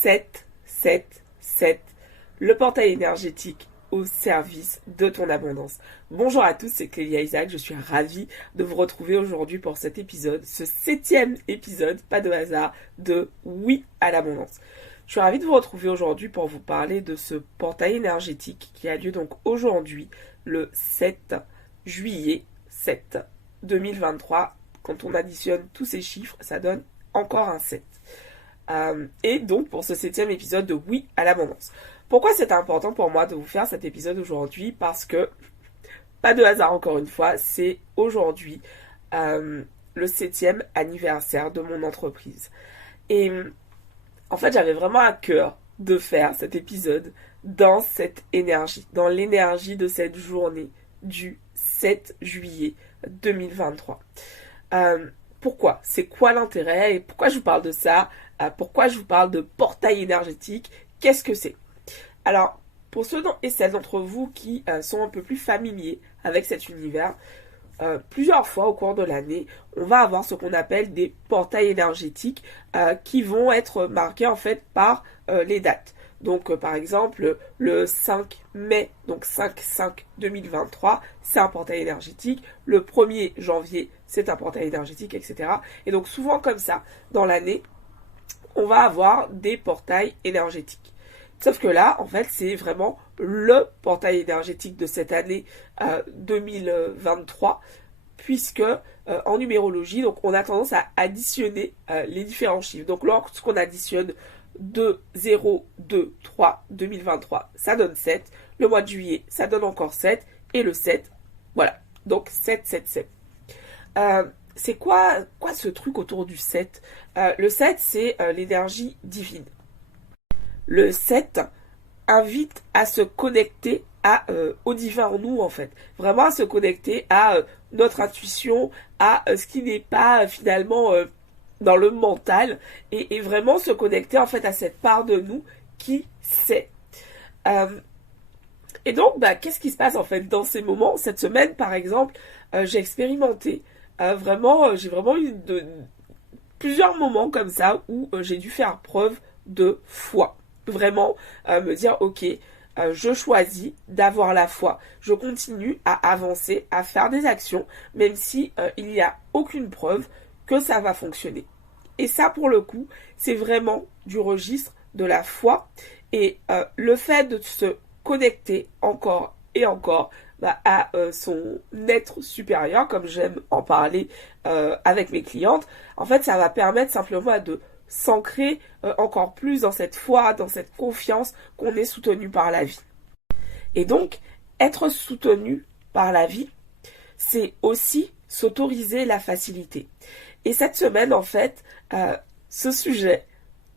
7, 7, 7, le portail énergétique au service de ton abondance. Bonjour à tous, c'est Clélia Isaac, je suis ravie de vous retrouver aujourd'hui pour cet épisode, ce 7e épisode, pas de hasard, de Oui à l'abondance. Je suis ravie de vous retrouver aujourd'hui pour vous parler de ce portail énergétique qui a lieu donc aujourd'hui, le 7 juillet 7 2023. Quand on additionne tous ces chiffres, ça donne encore un 7. Et donc pour ce 7e épisode de Oui à l'abondance. Pourquoi c'est important pour moi de vous faire cet épisode aujourd'hui? Parce que, pas de hasard encore une fois, c'est aujourd'hui le 7e anniversaire de mon entreprise. Et en fait, j'avais vraiment à cœur de faire cet épisode dans cette énergie, dans l'énergie de cette journée du 7 juillet 2023. Pourquoi? C'est quoi l'intérêt? Et pourquoi je vous parle de ça? Pourquoi je vous parle de portail énergétique? Qu'est-ce que c'est? Alors, pour ceux et celles d'entre vous qui sont un peu plus familiers avec cet univers, plusieurs fois au cours de l'année, on va avoir ce qu'on appelle des portails énergétiques qui vont être marqués en fait par les dates. Donc par exemple le 5 mai, donc 5/5/2023, c'est un portail énergétique. Le 1er janvier, c'est un portail énergétique, etc. Et donc souvent comme ça, dans l'année, on va avoir des portails énergétiques. Sauf que là, en fait, c'est vraiment le portail énergétique de cette année 2023, puisque en numérologie, donc on a tendance à additionner les différents chiffres. Donc lorsqu'on additionne 2, 0, 2, 3, 2023, ça donne 7. Le mois de juillet, ça donne encore 7. Et le 7, voilà. Donc 7, 7, 7. C'est quoi ce truc autour du 7? Le 7, c'est l'énergie divine. Le 7 invite à se connecter au divin en nous, en fait. Vraiment à se connecter à notre intuition, à ce qui n'est pas finalement dans le mental, et vraiment se connecter en fait à cette part de nous qui sait. Et donc, qu'est-ce qui se passe en fait dans ces moments? Cette semaine, par exemple, j'ai expérimenté j'ai vraiment eu plusieurs moments comme ça où j'ai dû faire preuve de foi. Vraiment me dire ok, je choisis d'avoir la foi, je continue à avancer, à faire des actions, même si il n'y a aucune preuve que ça va fonctionner. Et ça pour le coup, c'est vraiment du registre de la foi, et le fait de se connecter encore et encore à son être supérieur, comme j'aime en parler avec mes clientes, en fait ça va permettre simplement de s'ancrer encore plus dans cette foi, dans cette confiance qu'on est soutenu par la vie. Et donc, être soutenu par la vie, c'est aussi s'autoriser la facilité. Et cette semaine, en fait, ce sujet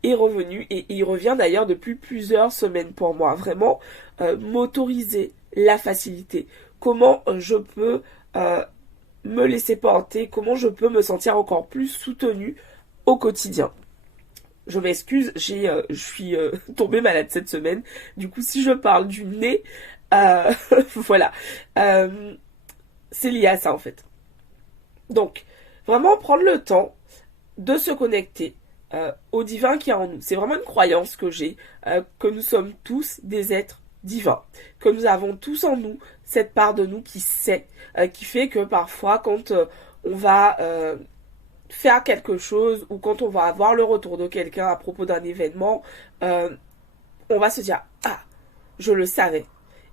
est revenu, et il revient d'ailleurs depuis plusieurs semaines pour moi. Vraiment, m'autoriser la facilité. Comment je peux me laisser porter, comment je peux me sentir encore plus soutenu au quotidien. Je m'excuse, je suis tombée malade cette semaine. Du coup, si je parle du nez, voilà. C'est lié à ça, en fait. Donc, vraiment prendre le temps de se connecter au divin qui est en nous. C'est vraiment une croyance que j'ai, que nous sommes tous des êtres divins. Que nous avons tous en nous cette part de nous qui sait, qui fait que parfois, quand on va faire quelque chose, ou quand on va avoir le retour de quelqu'un à propos d'un événement, on va se dire « Ah, je le savais ».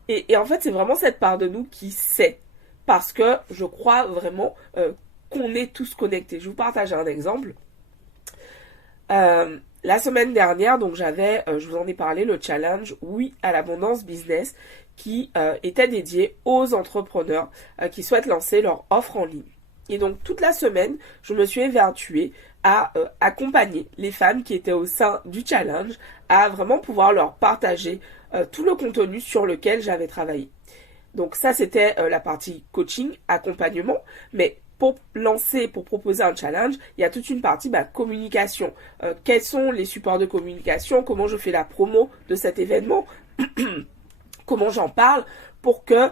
Et en fait, c'est vraiment cette part de nous qui sait. Parce que je crois vraiment qu'on est tous connectés. Je vous partage un exemple. La semaine dernière, donc je vous en ai parlé, le challenge Oui à l'abondance business, qui était dédié aux entrepreneurs qui souhaitent lancer leur offre en ligne. Et donc toute la semaine, je me suis évertuée à accompagner les femmes qui étaient au sein du challenge, à vraiment pouvoir leur partager tout le contenu sur lequel j'avais travaillé. Donc ça, c'était la partie coaching, accompagnement, mais pour proposer un challenge, il y a toute une partie communication. Quels sont les supports de communication? Comment je fais la promo de cet événement? Comment j'en parle pour que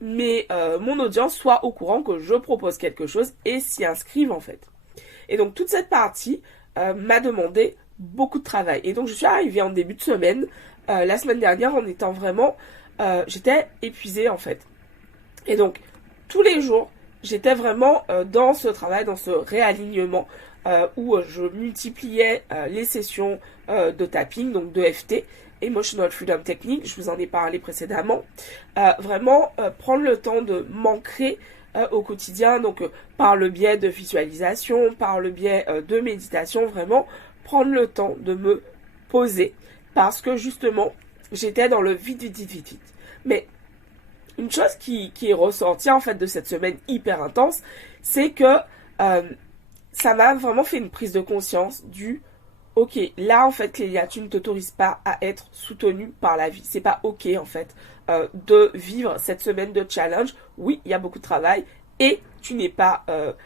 mon audience soit au courant que je propose quelque chose et s'y inscrivent en fait. Et donc toute cette partie m'a demandé beaucoup de travail. Et donc je suis arrivée en début de semaine, la semaine dernière, en étant vraiment, j'étais épuisée en fait. Et donc tous les jours, j'étais vraiment dans ce travail, dans ce réalignement où je multipliais les sessions de tapping, donc de FT, Emotional Freedom Technique, je vous en ai parlé précédemment. Vraiment prendre le temps de m'ancrer au quotidien, donc par le biais de visualisation, par le biais de méditation, vraiment prendre le temps de me poser parce que justement j'étais dans le vite. Mais une chose qui est ressortie en fait de cette semaine hyper intense, c'est que ça m'a vraiment fait une prise de conscience du ok, là en fait Clélia, tu ne t'autorises pas à être soutenue par la vie. C'est pas ok en fait de vivre cette semaine de challenge. Oui, il y a beaucoup de travail et tu n'es pas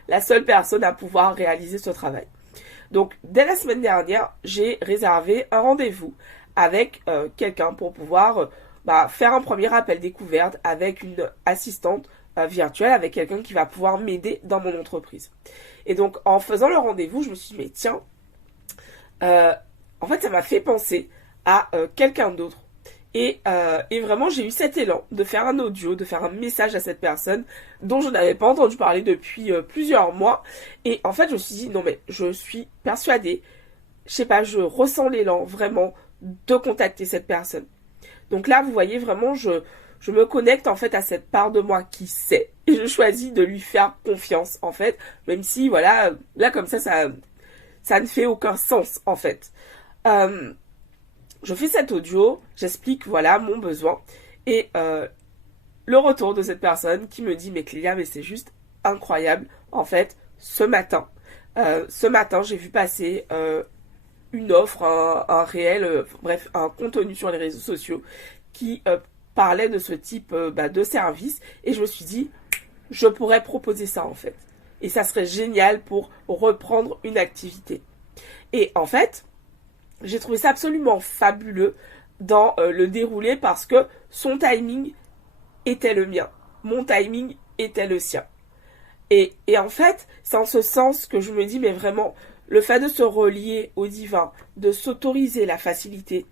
la seule personne à pouvoir réaliser ce travail. Donc dès la semaine dernière, j'ai réservé un rendez-vous avec quelqu'un pour pouvoir faire un premier appel découverte avec une assistante virtuelle, avec quelqu'un qui va pouvoir m'aider dans mon entreprise. Et donc en faisant le rendez-vous, je me suis dit mais tiens, en fait ça m'a fait penser à quelqu'un d'autre. Et vraiment, j'ai eu cet élan de faire un audio, de faire un message à cette personne dont je n'avais pas entendu parler depuis plusieurs mois. Et en fait, je me suis dit, non mais je suis persuadée, je sais pas, je ressens l'élan vraiment de contacter cette personne. Donc là, vous voyez, vraiment, je me connecte en fait à cette part de moi qui sait. Et je choisis de lui faire confiance en fait, même si, voilà, là comme ça ne fait aucun sens en fait. Je fais cet audio, j'explique voilà mon besoin et le retour de cette personne qui me dit mais Clélia mais c'est juste incroyable en fait ce matin j'ai vu passer une offre, un réel, bref un contenu sur les réseaux sociaux qui parlait de ce type de service et je me suis dit je pourrais proposer ça en fait et ça serait génial pour reprendre une activité et en fait j'ai trouvé ça absolument fabuleux dans le déroulé parce que son timing était le mien. Mon timing était le sien. Et en fait, c'est en ce sens que je me dis, mais vraiment, le fait de se relier au divin, de s'autoriser la facilité,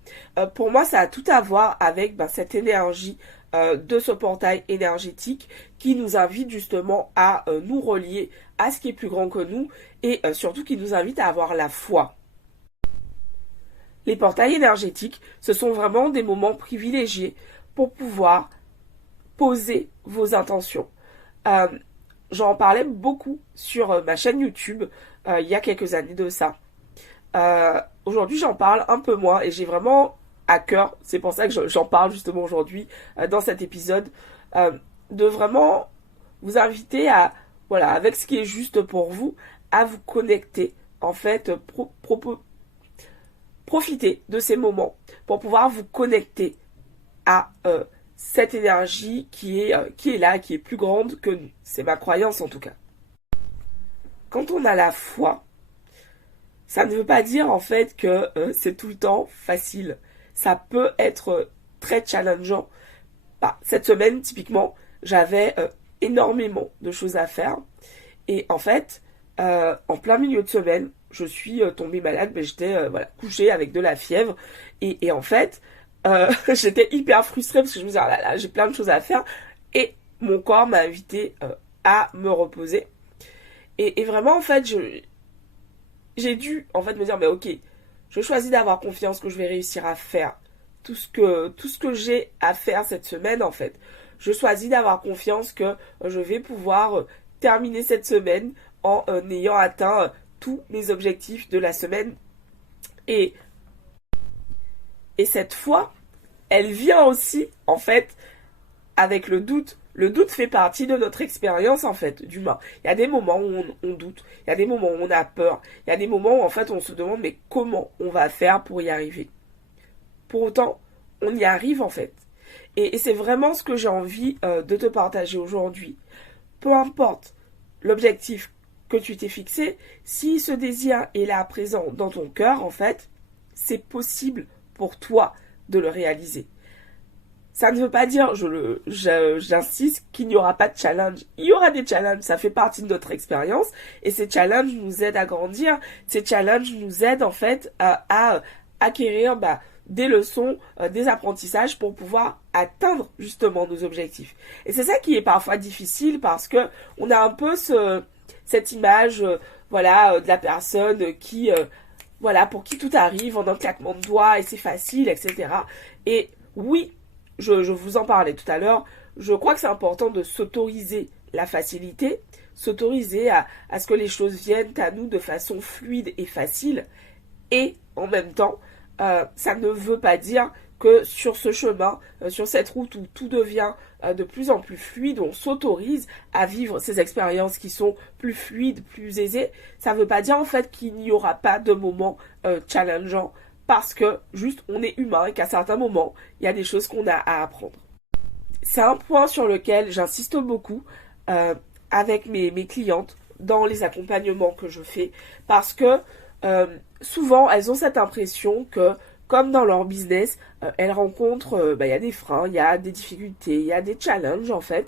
pour moi, ça a tout à voir avec cette énergie de ce portail énergétique qui nous invite justement à nous relier à ce qui est plus grand que nous et surtout qui nous invite à avoir la foi. Les portails énergétiques, ce sont vraiment des moments privilégiés pour pouvoir poser vos intentions. J'en parlais beaucoup sur ma chaîne YouTube il y a quelques années de ça. Aujourd'hui, j'en parle un peu moins et j'ai vraiment à cœur, c'est pour ça que j'en parle justement aujourd'hui dans cet épisode, de vraiment vous inviter à, voilà, avec ce qui est juste pour vous, à vous connecter, en fait, profitez de ces moments pour pouvoir vous connecter à cette énergie qui est là, qui est plus grande que nous. C'est ma croyance en tout cas. Quand on a la foi, ça ne veut pas dire en fait que c'est tout le temps facile. Ça peut être très challengeant. Cette semaine, typiquement, j'avais énormément de choses à faire. Et en fait, en plein milieu de semaine, je suis tombée malade, mais j'étais couchée avec de la fièvre. Et en fait, j'étais hyper frustrée parce que je me disais, ah là là, j'ai plein de choses à faire. Et mon corps m'a invité à me reposer. Et vraiment, en fait, j'ai dû en fait me dire, mais ok, je choisis d'avoir confiance que je vais réussir à faire tout ce que j'ai à faire cette semaine, en fait. Je choisis d'avoir confiance que je vais pouvoir terminer cette semaine en ayant atteint tous mes objectifs de la semaine. Et cette foi, elle vient aussi, en fait, avec le doute. Le doute fait partie de notre expérience, en fait, d'humain. Il y a des moments où on doute. Il y a des moments où on a peur. Il y a des moments où, en fait, on se demande, mais comment on va faire pour y arriver? Pour autant, on y arrive, en fait. Et c'est vraiment ce que j'ai envie de te partager aujourd'hui. Peu importe l'objectif que tu t'es fixé, si ce désir est là présent dans ton cœur, en fait, c'est possible pour toi de le réaliser. Ça ne veut pas dire, j'insiste, qu'il n'y aura pas de challenge. Il y aura des challenges, ça fait partie de notre expérience, et ces challenges nous aident à grandir. Ces challenges nous aident en fait à acquérir des leçons, des apprentissages pour pouvoir atteindre justement nos objectifs. Et c'est ça qui est parfois difficile parce que on a un peu cette image, de la personne qui, pour qui tout arrive en un claquement de doigts et c'est facile, etc. Et oui, je vous en parlais tout à l'heure, je crois que c'est important de s'autoriser la facilité, s'autoriser à ce que les choses viennent à nous de façon fluide et facile, et en même temps, ça ne veut pas dire que sur ce chemin, sur cette route où tout devient de plus en plus fluide, on s'autorise à vivre ces expériences qui sont plus fluides, plus aisées. Ça ne veut pas dire en fait qu'il n'y aura pas de moments challengeants, parce que juste on est humain et qu'à certains moments, il y a des choses qu'on a à apprendre. C'est un point sur lequel j'insiste beaucoup avec mes clientes dans les accompagnements que je fais, parce que souvent elles ont cette impression que, comme dans leur business, elles rencontrent, y a des freins, il y a des difficultés, il y a des challenges en fait.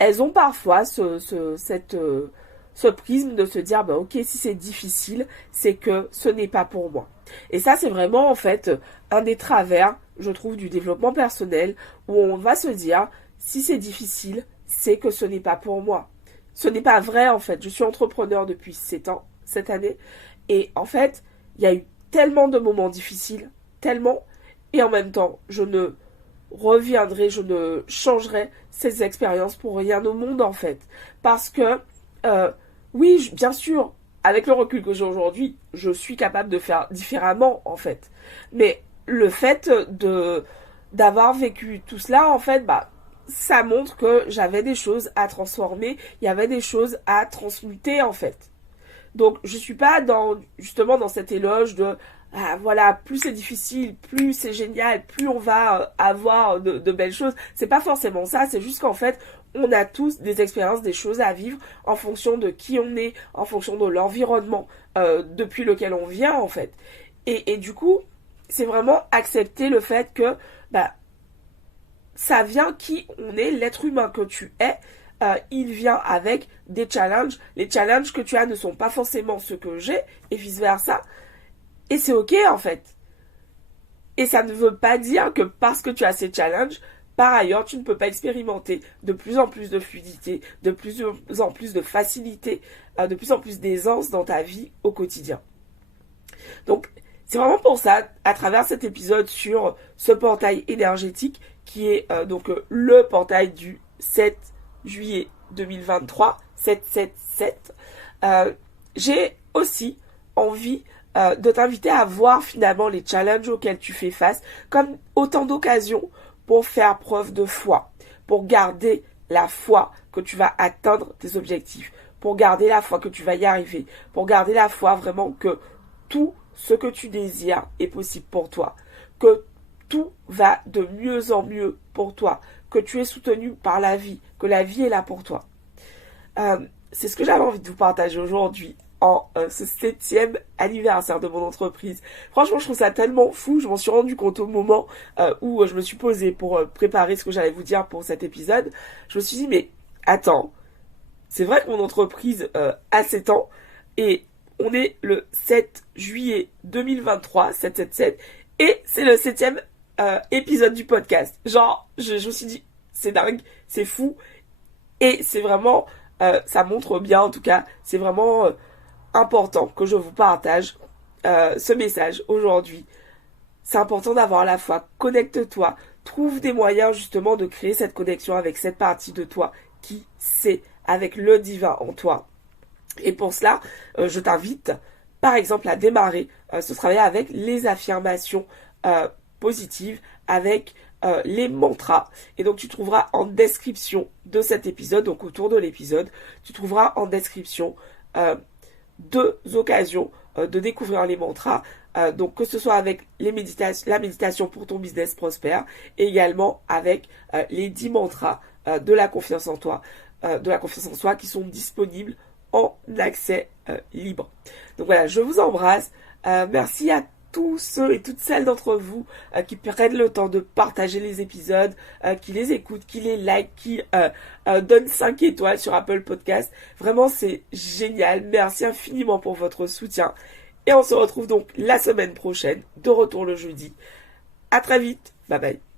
Elles ont parfois ce prisme de se dire, ok, si c'est difficile, c'est que ce n'est pas pour moi. Et ça, c'est vraiment en fait un des travers, je trouve, du développement personnel, où on va se dire, si c'est difficile, c'est que ce n'est pas pour moi. Ce n'est pas vrai en fait. Je suis entrepreneur depuis 7 ans, cette année, et en fait, il y a eu tellement de moments difficiles, tellement, et en même temps, je ne changerai ces expériences pour rien au monde en fait. Parce que, oui, bien sûr, avec le recul que j'ai aujourd'hui, je suis capable de faire différemment en fait. Mais le fait d'avoir vécu tout cela, en fait, ça montre que j'avais des choses à transformer, il y avait des choses à transmuter en fait. Donc je suis pas justement dans cet éloge de plus c'est difficile, plus c'est génial, plus on va avoir de belles choses. C'est pas forcément ça, c'est juste qu'en fait, on a tous des expériences, des choses à vivre en fonction de qui on est, en fonction de l'environnement depuis lequel on vient en fait. Et du coup, c'est vraiment accepter le fait que ça vient qui on est, l'être humain que tu es. Il vient avec des challenges. Les challenges que tu as ne sont pas forcément ceux que j'ai, et vice-versa. Et c'est ok, en fait. Et ça ne veut pas dire que parce que tu as ces challenges, par ailleurs, tu ne peux pas expérimenter de plus en plus de fluidité, de plus en plus de facilité, de plus en plus d'aisance dans ta vie au quotidien. Donc, c'est vraiment pour ça, à travers cet épisode sur ce portail énergétique, qui est le portail du 7 juillet 2023, 777, j'ai aussi envie de t'inviter à voir finalement les challenges auxquels tu fais face comme autant d'occasions pour faire preuve de foi, pour garder la foi que tu vas atteindre tes objectifs, pour garder la foi que tu vas y arriver, pour garder la foi vraiment que tout ce que tu désires est possible pour toi, que tout va de mieux en mieux pour toi, que tu es soutenu par la vie, que la vie est là pour toi. C'est ce que j'avais envie de vous partager aujourd'hui en ce 7e anniversaire de mon entreprise. Franchement, je trouve ça tellement fou. Je m'en suis rendu compte au moment où je me suis posée pour préparer ce que j'allais vous dire pour cet épisode. Je me suis dit, mais attends, c'est vrai que mon entreprise a 7 ans et on est le 7 juillet 2023, 777, et c'est le 7e épisode du podcast. Genre, je me suis dit, c'est dingue, c'est fou, et c'est vraiment, ça montre bien en tout cas, c'est vraiment important que je vous partage ce message aujourd'hui. C'est important d'avoir la foi, connecte-toi, trouve des moyens justement de créer cette connexion avec cette partie de toi qui sait, avec le divin en toi. Et pour cela, je t'invite par exemple à démarrer ce travail avec les affirmations positives, avec les mantras. Et donc tu trouveras en description de cet épisode, donc autour de l'épisode, tu trouveras en description 2 occasions de découvrir les mantras. Donc que ce soit avec la méditation pour ton business prospère, et également avec les 10 mantras de la confiance en toi, qui sont disponibles en accès libre. Donc voilà, je vous embrasse. Merci à tous ceux et toutes celles d'entre vous qui prennent le temps de partager les épisodes, qui les écoutent, qui les like, qui donnent 5 étoiles sur Apple Podcast. Vraiment, c'est génial. Merci infiniment pour votre soutien. Et on se retrouve donc la semaine prochaine, de retour le jeudi. À très vite. Bye bye.